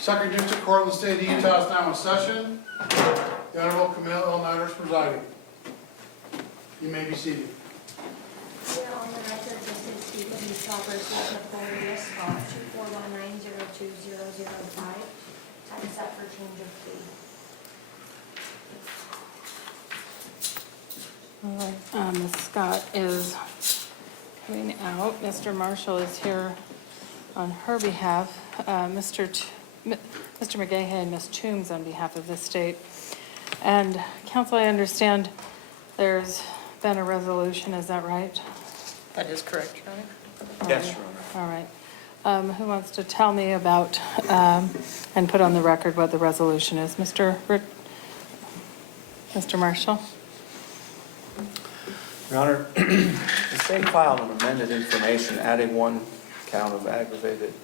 Second District Court of the State of Utah is now in session. The Honorable Camille L. Nider is presiding. You may be seated. Here on the record, this is Stephen Nichole versus Nichole Scott, 241902005. Time set for change of plea. All right, Ms. Scott is coming out. Mr. Marshall is here on her behalf. Mr. McGahey and Ms. Toombs on behalf of the state. And counsel, I understand there's been a resolution, is that right? That is correct, Your Honor. Yes, Your Honor. All right. Who wants to tell me about and put on the record what the resolution is? Mr. Marshall? Your Honor, the state filed an amended information adding one count of aggravated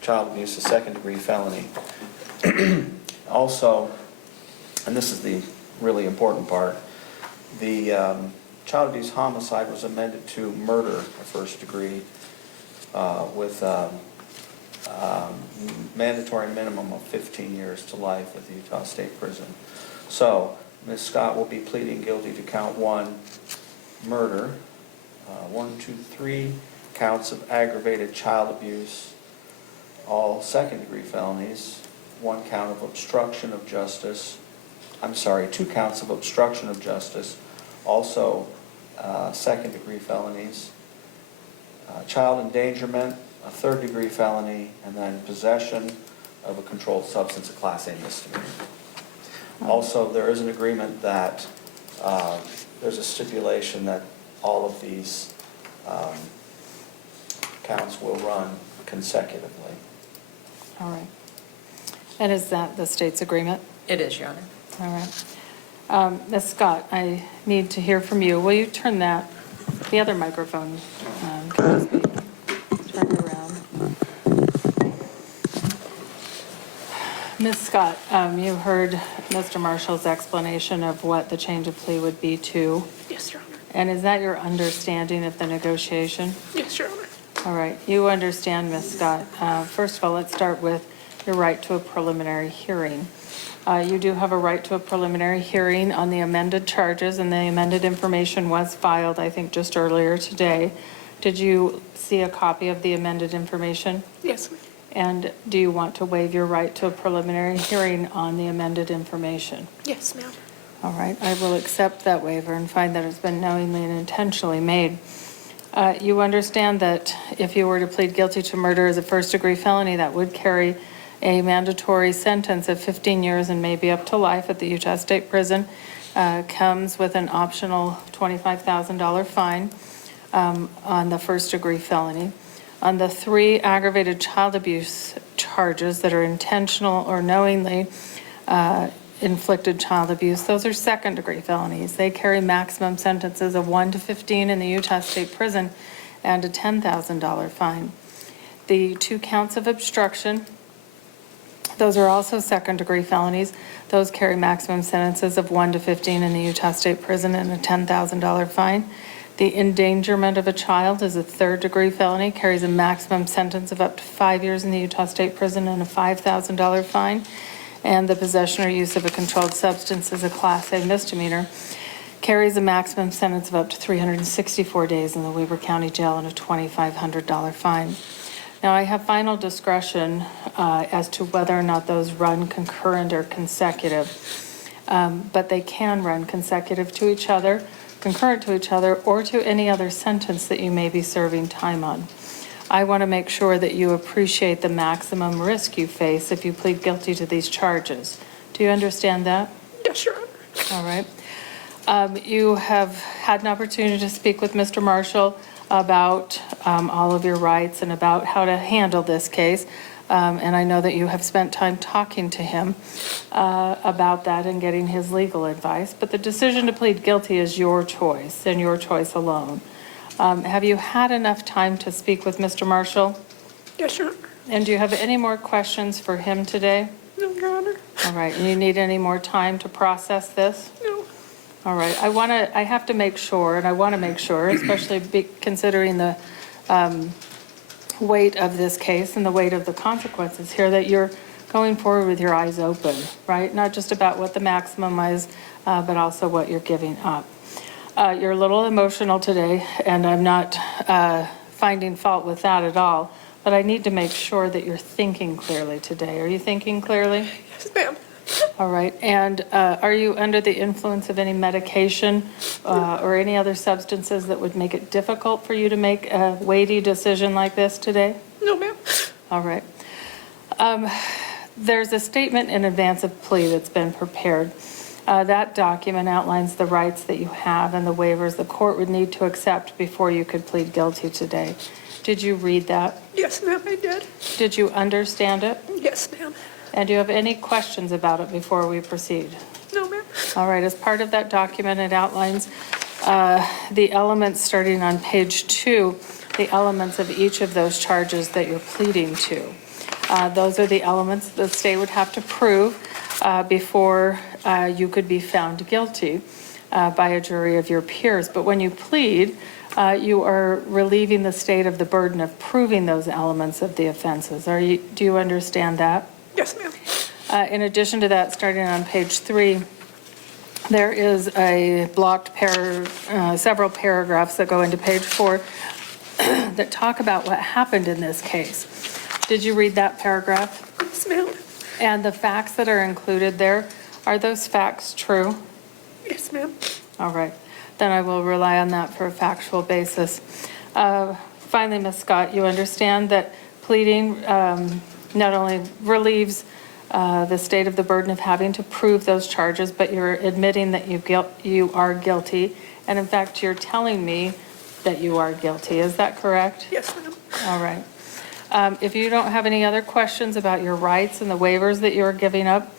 child abuse, a second-degree felony. Also, and this is the really important part, the child abuse homicide was amended to murder, a first degree, with mandatory minimum of 15 years to life at the Utah State Prison. So, Ms. Scott will be pleading guilty to count one, murder, 3 counts of aggravated child abuse, all second-degree felonies, 1 count of obstruction of justice, 2 counts of obstruction of justice, also second-degree felonies, child endangerment, a third-degree felony, and then possession of a controlled substance, a Class A misdemeanor. Also, there is an agreement that there's a stipulation that all of these counts will run consecutively. All right. And is that the state's agreement? It is, Your Honor. All right. Ms. Scott, I need to hear from you. Will you turn the other microphone, can just be turned around. Ms. Scott, you heard Mr. Marshall's explanation of what the change of plea would be to. Yes, Your Honor. And is that your understanding of the negotiation? Yes, Your Honor. All right. You understand, Ms. Scott. First of all, let's start with your right to a preliminary hearing. You do have a right to a preliminary hearing on the amended charges, and the amended information was filed, I think, just earlier today. Did you see a copy of the amended information? Yes, ma'am. And do you want to waive your right to a preliminary hearing on the amended information? Yes, ma'am. All right. I will accept that waiver and find that it's been knowingly and intentionally made. You understand that if you were to plead guilty to murder as a first-degree felony, that would carry a mandatory sentence of 15 years and maybe up to life at the Utah State Prison, comes with an optional $25,000 fine on the first-degree felony. On the 3 aggravated child abuse charges that are intentional or knowingly inflicted child abuse, those are second-degree felonies. They carry maximum sentences of 1 to 15 in the Utah State Prison and a $10,000 fine. The 2 counts of obstruction, those are also second-degree felonies. Those carry maximum sentences of 1 to 15 in the Utah State Prison and a $10,000 fine. The endangerment of a child is a third-degree felony, carries a maximum sentence of up to 5 years in the Utah State Prison and a $5,000 fine. And the possession or use of a controlled substance is a Class A misdemeanor, carries a maximum sentence of up to 364 days in the Weber County Jail and a $2,500 fine. Now, I have final discretion as to whether or not those run concurrent or consecutive, but they can run consecutive to each other, concurrent to each other, or to any other sentence that you may be serving time on. I want to make sure that you appreciate the maximum risk you face if you plead guilty to these charges. Do you understand that? Yes, Your Honor. All right. You have had an opportunity to speak with Mr. Marshall about all of your rights and about how to handle this case. And I know that you have spent time talking to him about that and getting his legal advice. But the decision to plead guilty is your choice and your choice alone. Have you had enough time to speak with Mr. Marshall? Yes, Your Honor. And do you have any more questions for him today? No, Your Honor. All right. And you need any more time to process this? No. All right. I have to make sure, and I want to make sure, especially considering the weight of this case and the weight of the consequences here, that you're going forward with your eyes open, right? Not just about what the maximum is, but also what you're giving up. You're a little emotional today, and I'm not finding fault with that at all, but I need to make sure that you're thinking clearly today. Are you thinking clearly? Yes, ma'am. All right, and are you under the influence of any medication or any other substances that would make it difficult for you to make a weighty decision like this today? No, ma'am. All right. There's a statement in advance of plea that's been prepared. That document outlines the rights that you have and the waivers the court would need to accept before you could plead guilty today. Did you read that? Yes, ma'am, I did. Did you understand it? Yes, ma'am. And do you have any questions about it before we proceed? No, ma'am. All right, as part of that document, it outlines the elements starting on page 2, the elements of each of those charges that you're pleading to. Those are the elements the state would have to prove before you could be found guilty by a jury of your peers. But when you plead, you are relieving the state of the burden of proving those elements of the offenses. Do you understand that? Yes, ma'am. In addition to that, starting on page 3, there is a blocked several paragraphs that go into page 4 that talk about what happened in this case. Did you read that paragraph? Yes, ma'am. And the facts that are included there, are those facts true? Yes, ma'am. All right, then I will rely on that for a factual basis. Finally, Ms. Scott, you understand that pleading not only relieves the state of the burden of having to prove those charges, but you're admitting that you are guilty. And in fact, you're telling me that you are guilty. Is that correct? Yes, ma'am. All right. If you don't have any other questions about your rights and the waivers that you're giving up,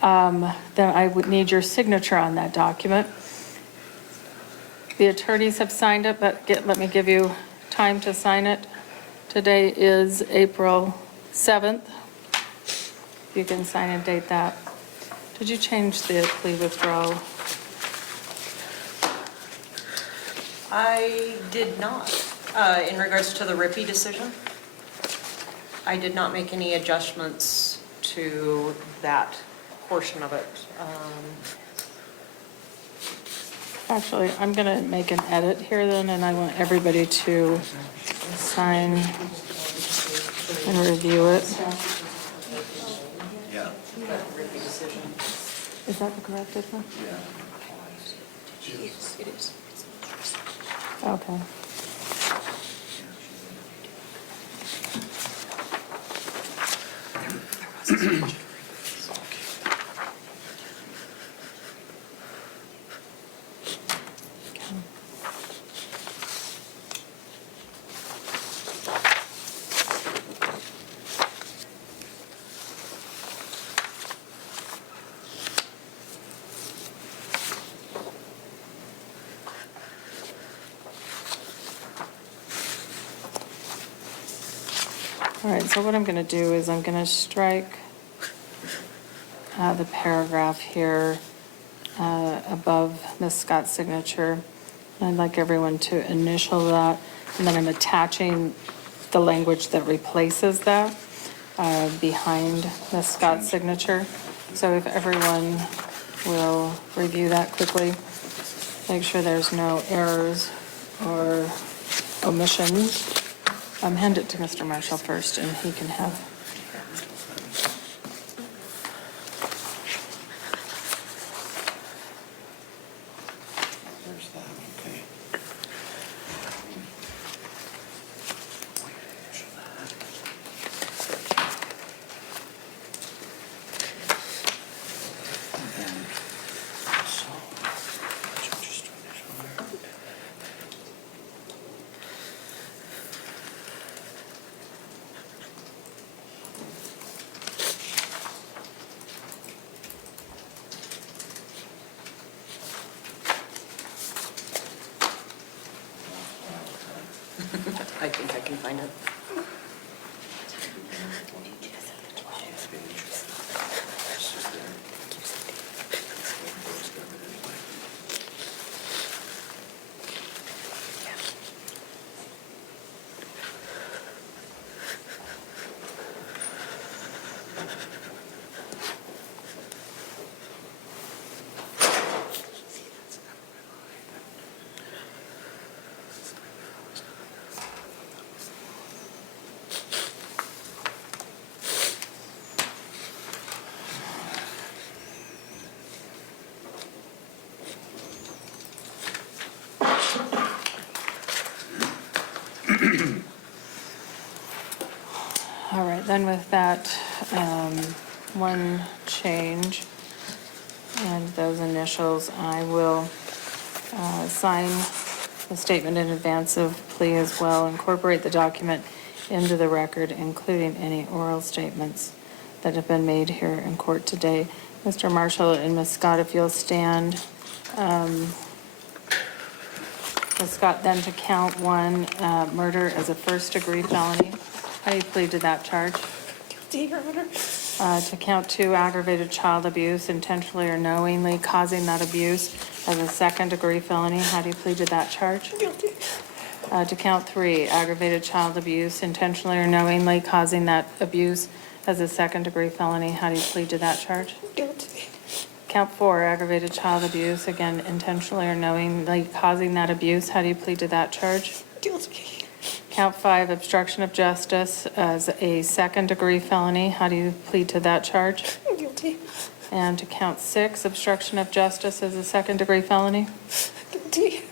then I would need your signature on that document. The attorneys have signed it, but let me give you time to sign it. Today is April 7th. You can sign and date that. Did you change the plea withdrawal? I did not. In regards to the Rippey decision, I did not make any adjustments to that portion of it. Actually, I'm going to make an edit here then, and I want everybody to sign and review it. Yeah. Is that the corrected one? Yes, it is. Okay. All right, so what I'm going to do is I'm going to strike the paragraph here above Ms. Scott's signature. I'd like everyone to initial that, and then I'm attaching the language that replaces that behind Ms. Scott's signature. So if everyone will review that quickly, make sure there's no errors or omissions. Hand it to Mr. Marshall first, and he can have. There's that, okay. I think I can find it. All right, then with that, one change and those initials, I will sign the statement in advance of plea as well, incorporate the document into the record, including any oral statements that have been made here in court today. Mr. Marshall and Ms. Scott, if you'll stand. Ms. Scott, then to count one, murder as a first-degree felony. How do you plead to that charge? Guilty, Your Honor. To count two, aggravated child abuse, intentionally or knowingly causing that abuse as a second-degree felony. How do you plead to that charge? Guilty. To count three, aggravated child abuse, intentionally or knowingly causing that abuse as a second-degree felony. How do you plead to that charge? Guilty. Count four, aggravated child abuse, again, intentionally or knowingly causing that abuse. How do you plead to that charge? Guilty. Count five, obstruction of justice as a second-degree felony. How do you plead to that charge? Guilty. And to count six, obstruction of justice as a second-degree felony. Guilty.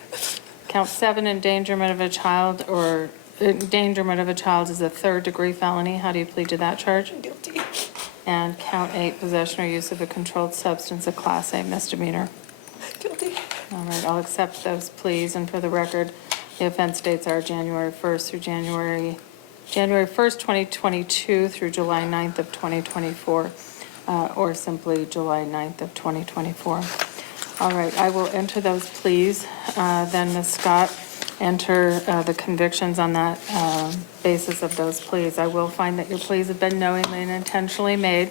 Count seven, endangerment of a child or endangerment of a child is a third-degree felony. How do you plead to that charge? Guilty. And count eight, possession or use of a controlled substance, a Class A misdemeanor. Guilty. All right, I'll accept those pleas, and for the record, the offense dates are January 1st through January 1st, 2022 through July 9th of 2024, or simply July 9th of 2024. All right, I will enter those pleas. Then Ms. Scott, enter the convictions on that basis of those pleas. I will find that your pleas have been knowingly and intentionally made.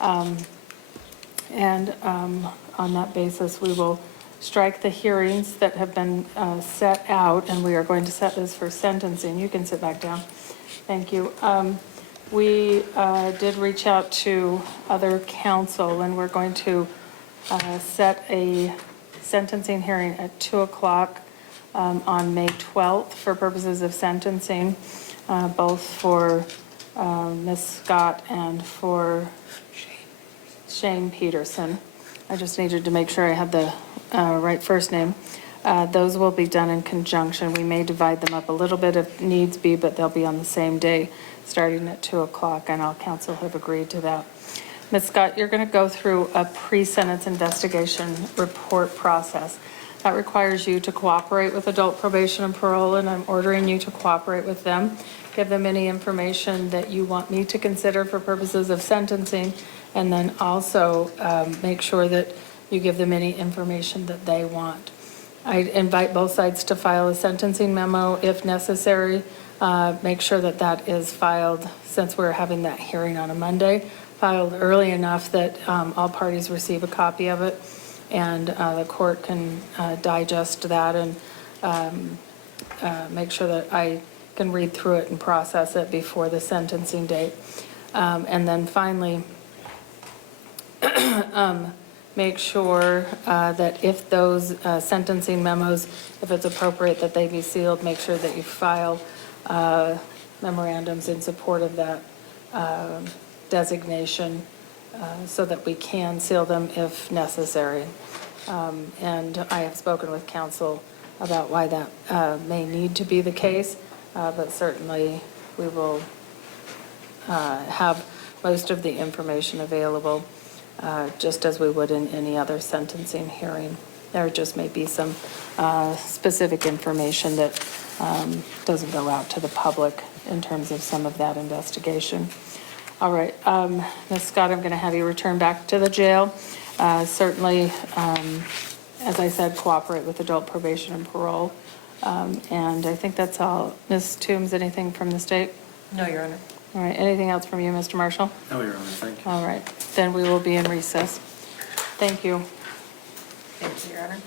And on that basis, we will strike the hearings that have been set out, and we are going to set this for sentencing. You can sit back down. Thank you. We did reach out to other counsel, and we're going to set a sentencing hearing at 2 o'clock on May 12th for purposes of sentencing, both for Ms. Scott and for Shane Peterson. I just needed to make sure I had the right first name. Those will be done in conjunction. We may divide them up a little bit if needs be, but they'll be on the same day, starting at 2 o'clock, and all counsel have agreed to that. Ms. Scott, you're going to go through a pre-sentence investigation report process. That requires you to cooperate with adult probation and parole, and I'm ordering you to cooperate with them. Give them any information that you want me to consider for purposes of sentencing, and then also make sure that you give them any information that they want. I invite both sides to file a sentencing memo if necessary. Make sure that that is filed, since we're having that hearing on a Monday, filed early enough that all parties receive a copy of it, and the court can digest that and make sure that I can read through it and process it before the sentencing date. And then finally, make sure that if those sentencing memos, if it's appropriate that they be sealed, make sure that you file memorandums in support of that designation so that we can seal them if necessary. And I have spoken with counsel about why that may need to be the case, but certainly we will have most of the information available, just as we would in any other sentencing hearing. There just may be some specific information that doesn't go out to the public in terms of some of that investigation. All right, Ms. Scott, I'm going to have you return back to the jail. Certainly, as I said, cooperate with adult probation and parole. And I think that's all. Ms. Toombs, anything from the state? No, Your Honor. All right, anything else from you, Mr. Marshall? No, Your Honor, thank you. All right, then we will be in recess. Thank you. Thank you, Your Honor.